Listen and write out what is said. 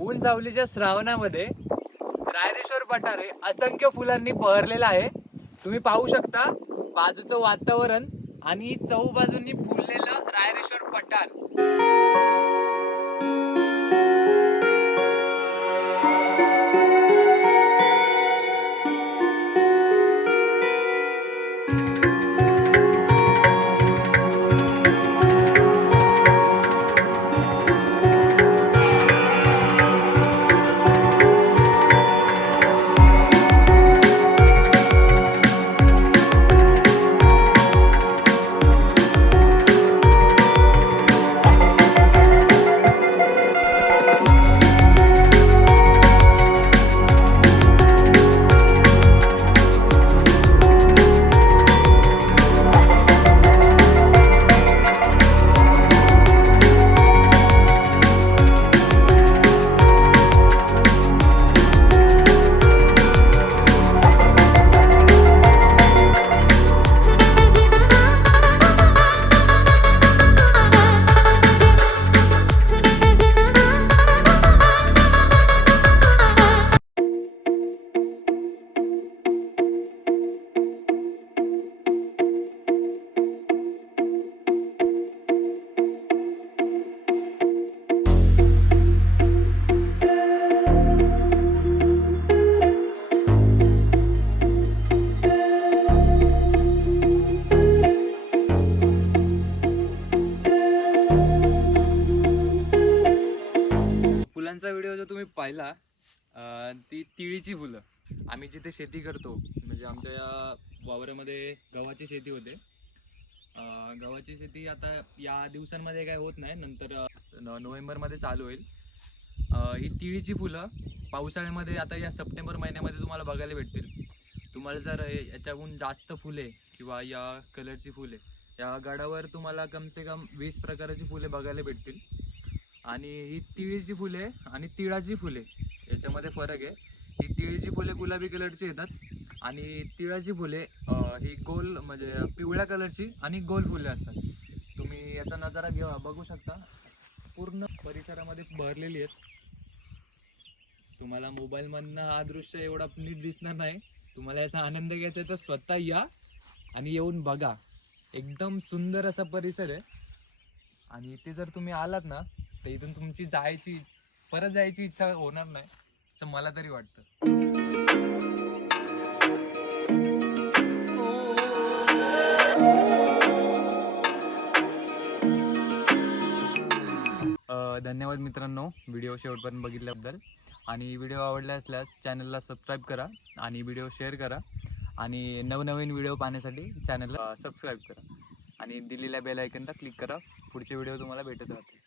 ऊन सावलीच्या श्रावणामध्ये रायरेश्वर पठार हे असंख्य फुलांनी बहरलेलं आहे। तुम्ही पाहू शकता बाजूचं वातावरण आणि चहूबाजूंनी फुललेलं रायरेश्वर पठार। फुलांचा व्हिडिओ जो तुम्ही पाहिला ती तिळीची फुलं आम्ही जिथे शेती करतो, म्हणजे आमच्या या वावरामध्ये गव्हाची शेती होते। गव्हाची शेती आता या दिवसांमध्ये काय होत नाही, नंतर नोव्हेंबरमध्ये चालू होईल। ही तिळीची फुलं पावसाळ्यामध्ये आता या सप्टेंबर महिन्यामध्ये तुम्हाला बघायला भेटतील। तुम्हाला जर याच्याहून जास्त फुले किंवा या कलरची फुले या गडावर तुम्हाला कम से कम 20 प्रकारची फुले बघायला भेटतील। आणि ही तिळीची फुले आणि तिळाची फुले याच्यामध्ये फरक आहे। ही तिळीची फुले गुलाबी कलरची येतात आणि तिळाची फुले ही गोल म्हणजे पिवळ्या कलरची आणि गोल फुले असतात। तुम्ही याचा नजारा बघू शकता, पूर्ण परिसरामध्ये बहरलेली आहेत। तुम्हाला मोबाईल मधनं हा दृश्य एवढा नीट दिसणार नाही। तुम्हाला याचा आनंद घ्यायचा तर स्वतः या आणि येऊन बघा। एकदम सुंदर असा परिसर आहे आणि इथे जर तुम्ही आलात ना तर इथून तुमची परत जायची इच्छा होणार नाही असं मला तरी वाटतं। धन्यवाद मित्रांनो व्हिडिओ शेवटपर्यंत बघितल्याबद्दल। आणि व्हिडिओ आवडला असल्यास चॅनलला सबस्क्राईब करा आणि व्हिडिओ शेअर करा आणि नवनवीन व्हिडिओ पाहण्यासाठी चॅनलला सबस्क्राईब करा आणि दिलेल्या बेल आयकॉनला क्लिक करा। पुढचे व्हिडिओ तुम्हाला भेटत राहतील।